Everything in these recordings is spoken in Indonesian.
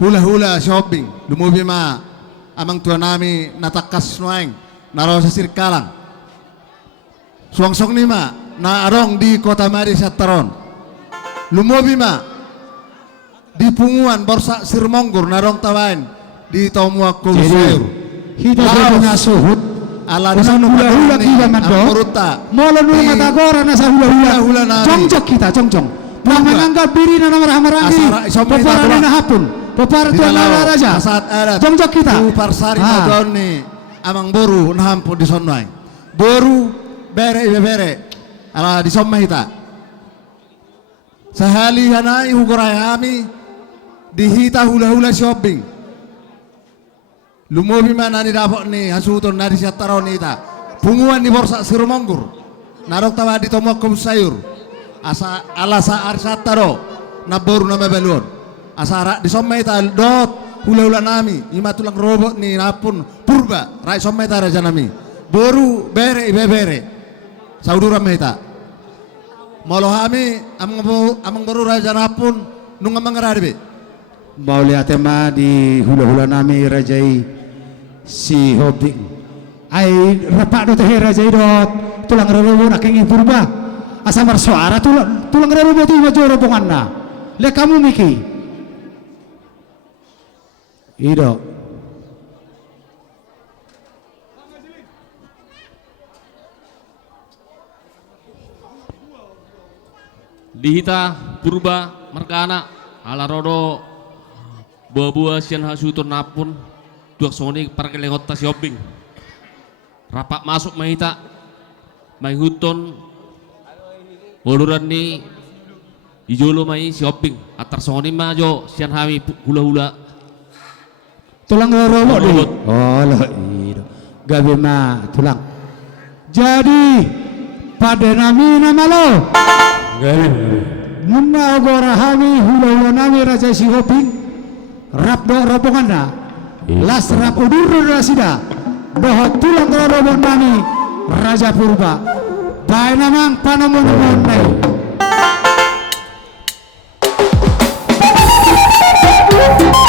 hula-hula shopping lumubi ma amang tua nami natakas nuaing naro sa sirkalang suangsong ni ma na arong di kota mari sa taron lumubi ma di punguan borsa sirmonggur narong tawain di tomua kusayur hida punya suhut ala hula-hula kita mado molo nula matagora na sa hula-hula jongjok kita jongjong menganggap diri na marah-marahi peparane na hapon pepar tuan raja saat adat jongjok kita parsari madon ni amang boru na hampo di sonwai boru bere ala di somma hita sahali hanai hukurai hami di hita hula-hula shopping lumobi mana ni dapok ni hasuton nari siataron ita punguan di borsa sirumonggur narok tawa di tomok kum sayur asa ala saar sataro naboru nama belon asara di somma ita dot hula-hula nami ima tulang robot ni napun purba rai somma ita raja nami boru bere saudura meta molo hami amang boru raja napun nunga mangarade mau lihat tema di hula-hula nami rajai si hobi ai rapak do teh rajai dot tulang rerobo nak ingin purba asa bersuara tulang rerobo tu maju rombonganna le kamu miki ido dihita purba markana ala rodo buah-buah sian hasutur napun duak soni para kelengot tas shopping rapak masuk mahita mai huton uluran ni ijolo mai shopping atar soni majo sian hami hula-hula tulang robo deh oh lo ido gabe ma tulang jadi pada nami nama lo Muna agora hami hula-hula nami raja si hopping rap do rombongan na las rap udur rasida doho tulang rombongan nami raja purba bae namang panamun nai Thank you.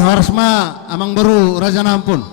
Harsma amang baru Raja Nampun.